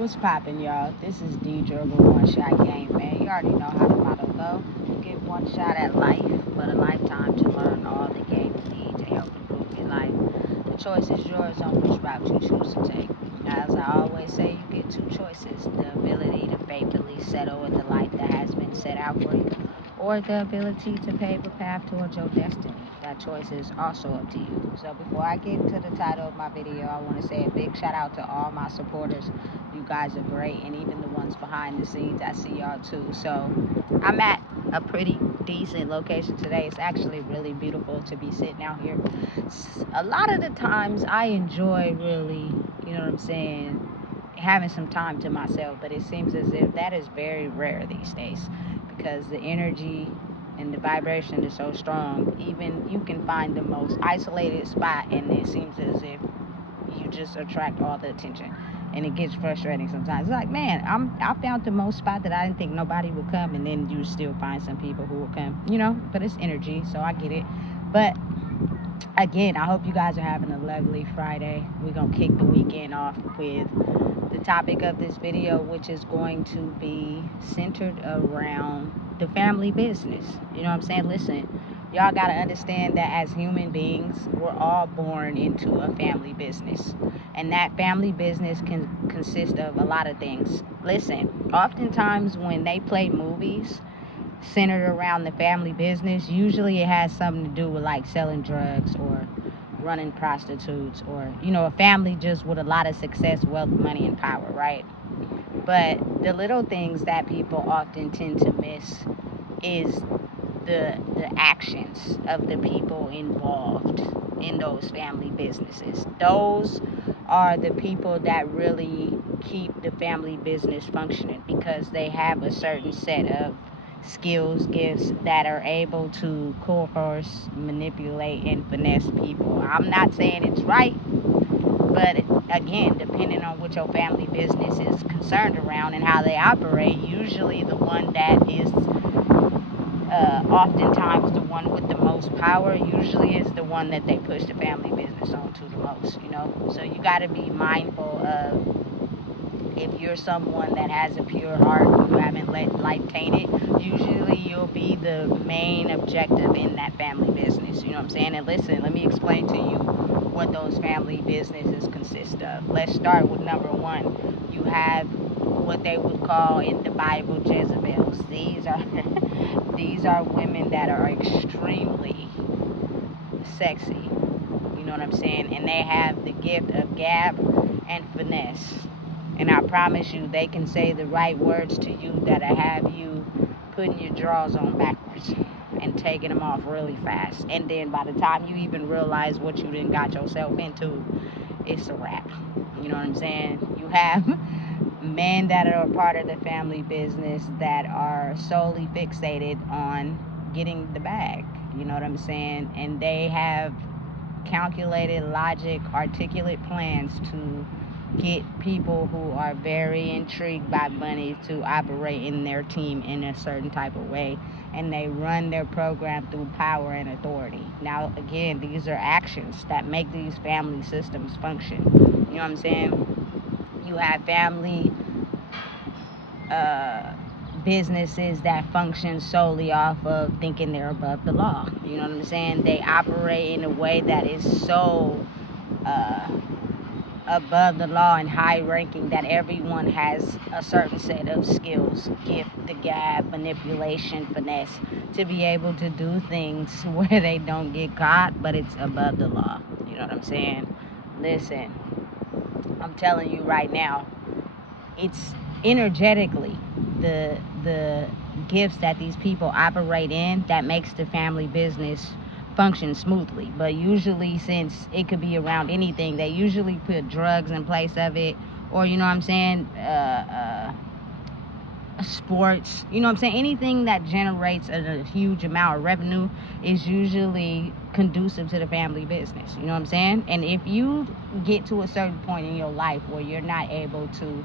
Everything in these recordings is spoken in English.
What's poppin', y'all? This is Deidre with One Shot Game, man. You already know how the motto go. You get one shot at life, but a lifetime to learn all the game you need to help improve your life. The choice is yours on which route you choose to take. As I always say, you get two choices: the ability to faithfully settle with the life that has been set out for you, or the ability to pave a path towards your destiny. That choice is also up to you. So before I get into the title of my video, I want to say a big shout out to all my supporters. You guys are great, and even the ones behind the scenes, I see y'all too. So I'm at a pretty decent location today. It's actually really beautiful to be sitting out here. A lot of the times I enjoy really, you know what I'm saying, having some time to myself, but it seems as if that is very rare these days because the energy and the vibration is so strong. Even you can find the most isolated spot and it seems as if you just attract all the attention, and it gets frustrating sometimes. It's like, man, I found the most spot that I didn't think nobody would come, and then you still find some people who will come, but it's energy, so I get it. But again, I hope you guys are having a lovely Friday. We're gonna kick the weekend off with the topic of this video, which is going to be centered around the family business. You know what I'm saying? Listen, y'all gotta understand that as human beings, we're all born into a family business, and that family business can consist of a lot of things. Listen, oftentimes when they play movies centered around the family business, usually it has something to do with like selling drugs or running prostitutes, or a family just with a lot of success, wealth, money, and power, right? But the little things that people often tend to miss is the actions of the people involved in those family businesses. Those are the people that really keep the family business functioning, because they have a certain set of skills, gifts that are able to coerce, manipulate, and finesse people. I'm not saying it's right, but again, depending on what your family business is concerned around and how they operate, usually the one that is oftentimes the one with the most power usually is the one that they push the family business onto the most. So you got to be mindful of, if you're someone that has a pure heart, you haven't let life taint it, usually you'll be the main objective in that family business. You know what I'm saying? And listen, let me explain to you what those family businesses consist of. Let's start with number one. You have what they would call in the Bible Jezebels. These are women that are extremely sexy. You know what I'm saying? And they have the gift of gab and finesse. And I promise you, they can say the right words to you that'll have you putting your drawers on backwards and taking them off really fast. And then by the time you even realize what you done got yourself into, it's a wrap. You know what I'm saying? You have men that are a part of the family business that are solely fixated on getting the bag. You know what I'm saying? And they have calculated, logic, articulate plans to get people who are very intrigued by money to operate in their team in a certain type of way, and they run their program through power and authority. Now again, these are actions that make these family systems function. You know what I'm saying? You have family businesses that function solely off of thinking they're above the law. You know what I'm saying? They operate in a way that is so above the law and high ranking that everyone has a certain set of skills, gift, the gab, manipulation, finesse, to be able to do things where they don't get caught, but it's above the law. You know what I'm saying? Listen, I'm telling you right now, it's energetically the gifts that these people operate in that makes the family business function smoothly. But usually, since it could be around anything, they usually put drugs in place of it, or sports, anything that generates a huge amount of revenue is usually conducive to the family business. You know what I'm saying? And if you get to a certain point in your life where you're not able to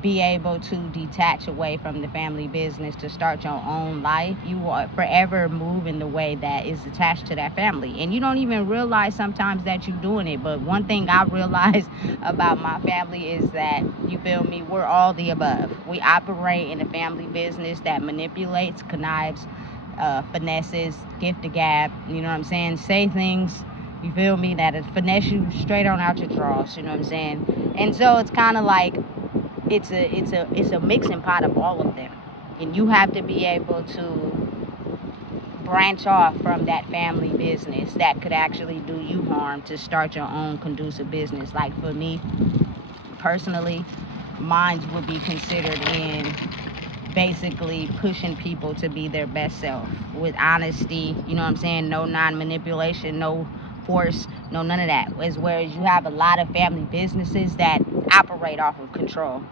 be able to detach away from the family business to start your own life, you will forever move in the way that is attached to that family. And you don't even realize sometimes that you're doing it. But one thing I realize about my family is that, you feel me, we're all the above. We operate in a family business that manipulates, connives, finesses, gift the gab, you know what I'm saying? Say things, you feel me, that it finesse you straight on out your drawers, you know what I'm saying? And so it's kind of like, it's a mixing pot of all of them, and you have to be able to branch off from that family business that could actually do you harm to start your own conducive business. Like for me personally, mine would be considered in basically pushing people to be their best self with honesty, you know what I'm saying? No non-manipulation, no force, no none of that. Whereas you have a lot of family businesses that operate off of control,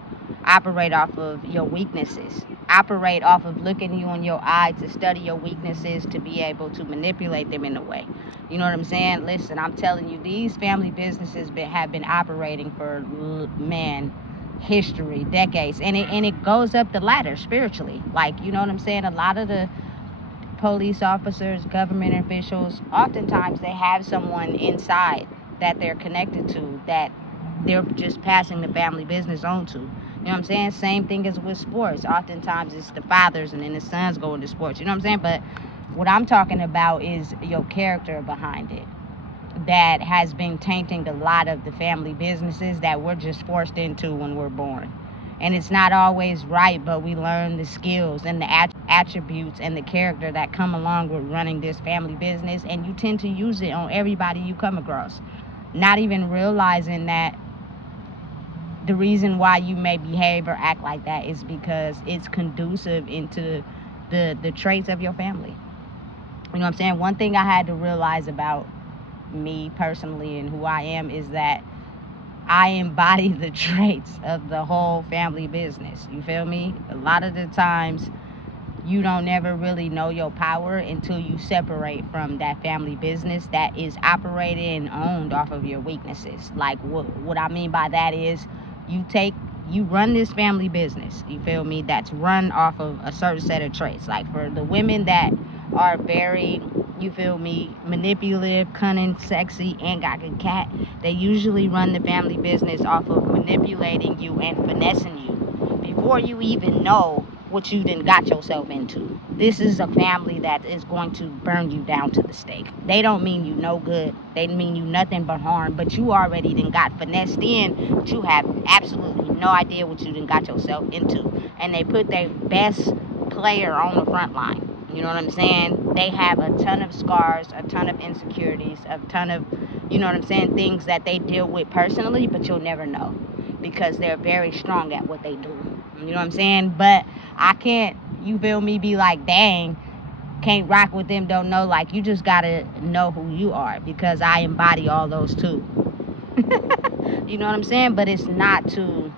operate off of your weaknesses, operate off of looking you in your eye to study your weaknesses to be able to manipulate them in a way. You know what I'm saying? Listen, I'm telling you, these family businesses have been operating for, man, history, decades, and it goes up the ladder spiritually. Like, you know what I'm saying? A lot of the police officers, government officials, oftentimes they have someone inside that they're connected to that they're just passing the family business on to. You know what I'm saying? Same thing as with sports. Oftentimes it's the fathers and then the sons go into sports. You know what I'm saying? But what I'm talking about is your character behind it that has been tainting a lot of the family businesses that we're just forced into when we're born. And it's not always right, but we learn the skills and the attributes and the character that come along with running this family business, and you tend to use it on everybody you come across, not even realizing that the reason why you may behave or act like that is because it's conducive into the traits of your family. You know what I'm saying? One thing I had to realize about me personally and who I am is that I embody the traits of the whole family business. You feel me? A lot of the times you don't never really know your power until you separate from that family business that is operated and owned off of your weaknesses. Like what I mean by that is you run this family business, you feel me, that's run off of a certain set of traits. Like for the women that are very, you feel me, manipulative, cunning, sexy, and got a cat, they usually run the family business off of manipulating you and finessing you before you even know what you done got yourself into. This is a family that is going to burn you down to the stake. They don't mean you no good. They mean you nothing but harm, but you already done got finessed in, but you have absolutely no idea what you done got yourself into. And they put their best player on the front line. You know what I'm saying? They have a ton of scars, a ton of insecurities, a ton of, you know what I'm saying, things that they deal with personally, but you'll never know because they're very strong at what they do. You know what I'm saying? But I can't, you feel me, be like, dang, can't rock with them, don't know. Like, you just gotta know who you are because I embody all those too. You know what I'm saying? But it's not to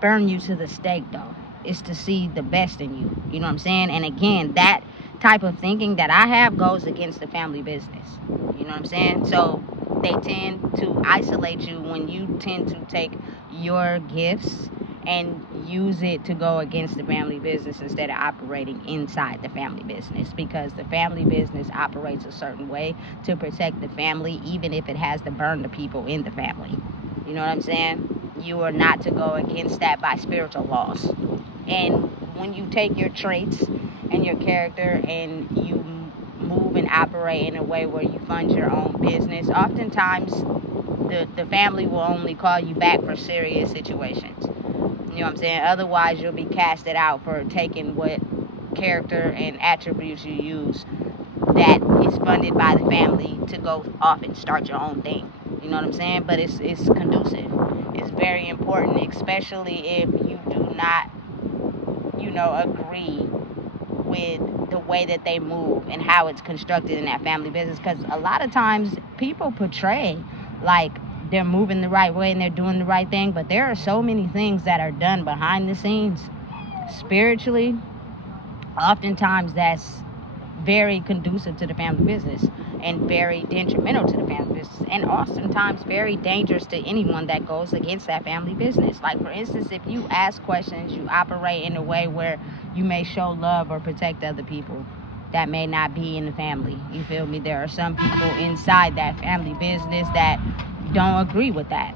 burn you to the stake though. It's to see the best in you. You know what I'm saying? And again, that type of thinking that I have goes against the family business. You know what I'm saying? So they tend to isolate you when you tend to take your gifts and use it to go against the family business instead of operating inside the family business, because the family business operates a certain way to protect the family, even if it has to burn the people in the family. You know what I'm saying? You are not to go against that by spiritual laws. And when you take your traits and your character and you move and operate in a way where you fund your own business, oftentimes the family will only call you back for serious situations. You know what I'm saying? Otherwise, you'll be casted out for taking what character and attributes you use that is funded by the family to go off and start your own thing. You know what I'm saying? But it's conducive. It's very important, especially if you do not, you know, agree with the way that they move and how it's constructed in that family business. Because a lot of times people portray like they're moving the right way and they're doing the right thing, but there are so many things that are done behind the scenes spiritually, oftentimes that's very conducive to the family business. and very detrimental to the family business, and oftentimes very dangerous to anyone that goes against that family business. Like, for instance, if you ask questions, you operate in a way where you may show love or protect other people that may not be in the family. You feel me? There are some people inside that family business that don't agree with that.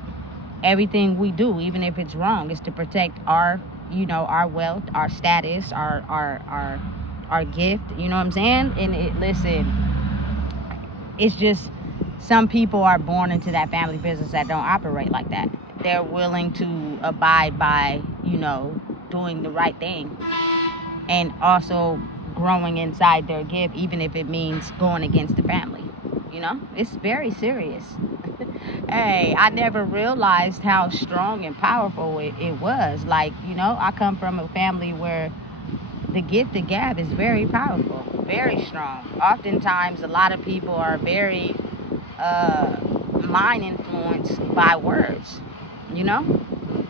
Everything we do, even if it's wrong, is to protect our, our wealth, our status, our gift. You know what I'm saying? And listen, it's just some people are born into that family business that don't operate like that. They're willing to abide by, doing the right thing, and also growing inside their gift, even if it means going against the family. It's very serious. Hey, I never realized how strong and powerful it was. Like, I come from a family where the gift of gab is very powerful, very strong. Oftentimes, a lot of people are very mind influenced by words,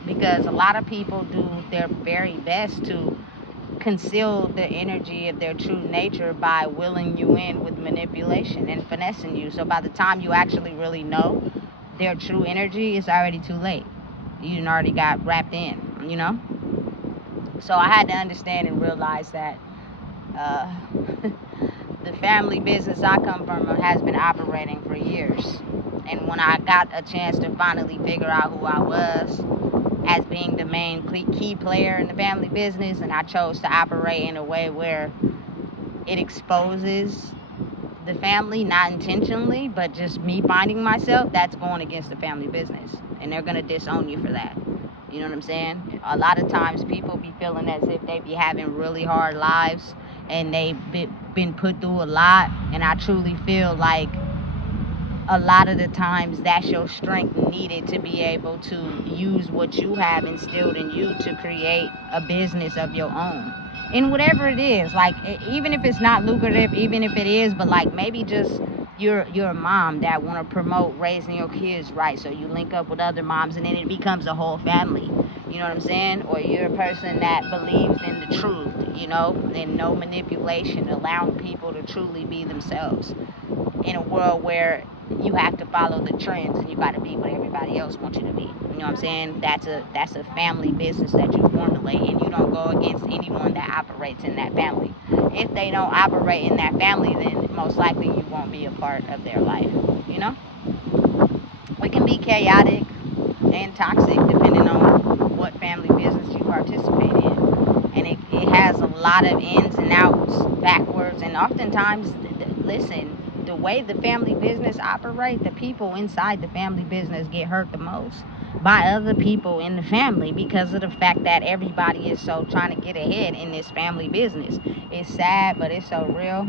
because a lot of people do their very best to conceal the energy of their true nature by willing you in with manipulation and finessing you. So by the time you actually really know their true energy, it's already too late. You already got wrapped in. So I had to understand and realize that the family business I come from has been operating for years. And when I got a chance to finally figure out who I was as being the main key player in the family business, and I chose to operate in a way where it exposes the family, not intentionally, but just me finding myself, that's going against the family business. And they're going to disown you for that. You know what I'm saying? A lot of times people be feeling as if they be having really hard lives and they've been put through a lot. And I truly feel like a lot of the times that's your strength needed to be able to use what you have instilled in you to create a business of your own. And whatever it is, like, even if it's not lucrative, even if it is, but like maybe just you're a mom that want to promote raising your kids right, so you link up with other moms and then it becomes a whole family. You know what I'm saying? Or you're a person that believes in the truth, and no manipulation, allowing people to truly be themselves in a world where you have to follow the trends and you got to be what everybody else wants you to be. You know what I'm saying? That's a family business that you formulate, and you don't go against anyone that operates in that family. If they don't operate in that family, then most likely you won't be a part of their life. It can be chaotic and toxic depending on what family business you participate in, and it has a lot of ins and outs, backwards, and oftentimes, listen, the way the family business operates, the people inside the family business get hurt the most by other people in the family because of the fact that everybody is so trying to get ahead in this family business. It's sad, but it's so real.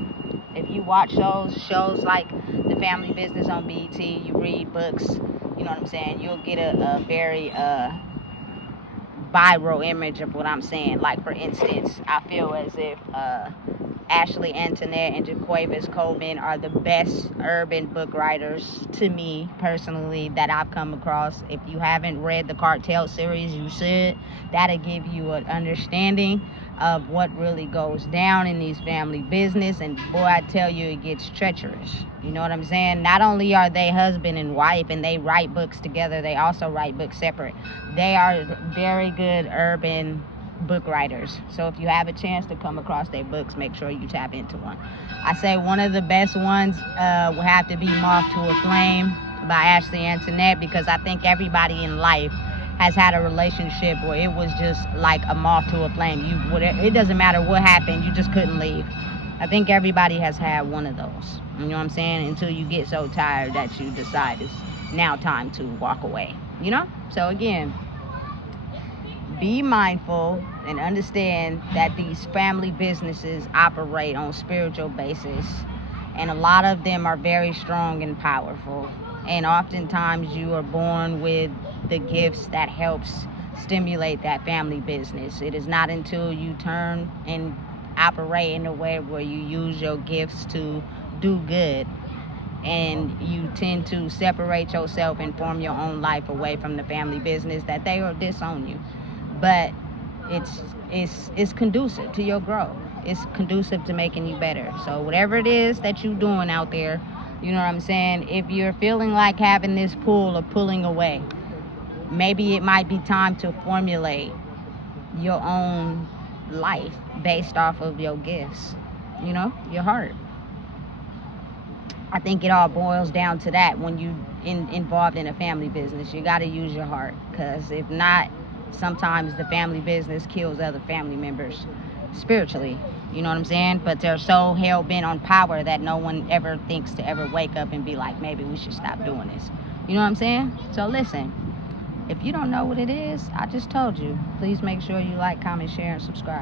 If you watch shows like The Family Business on BET, you read books, you know what I'm saying, you'll get a very viral image of what I'm saying. Like, for instance, I feel as if Ashley Antoinette and Jaquavis Coleman are the best urban book writers to me personally that I've come across. If you haven't read the Cartel series, you should. That'll give you an understanding of what really goes down in these family business, and boy, I tell you, it gets treacherous. You know what I'm saying? Not only are they husband and wife and they write books together, they also write books separate. They are very good urban book writers. So if you have a chance to come across their books, make sure you tap into one. I say one of the best ones will have to be Moth to a Flame by Ashley Antoinette, because I think everybody in life has had a relationship where it was just like a moth to a flame. It doesn't matter what happened, you just couldn't leave. I think everybody has had one of those. You know what I'm saying? Until you get so tired that you decide it's now time to walk away. So again, be mindful and understand that these family businesses operate on a spiritual basis, and a lot of them are very strong and powerful, and oftentimes you are born with the gifts that helps stimulate that family business. It is not until you turn and operate in a way where you use your gifts to do good and you tend to separate yourself and form your own life away from the family business that they will disown you. But it's conducive to your growth. It's conducive to making you better. So whatever it is that you're doing out there, You know what I'm saying? If you're feeling like having this pull or pulling away, maybe it might be time to formulate your own life based off of your gifts, you know, your heart. I think it all boils down to that when you involved in a family business. You got to use your heart, because if not, sometimes the family business kills other family members spiritually. You know what I'm saying? But they're so hell-bent on power that no one ever thinks to ever wake up and be like, maybe we should stop doing this. You know what I'm saying? So listen, if you don't know what it is, I just told you. Please make sure you like, comment, share, and subscribe.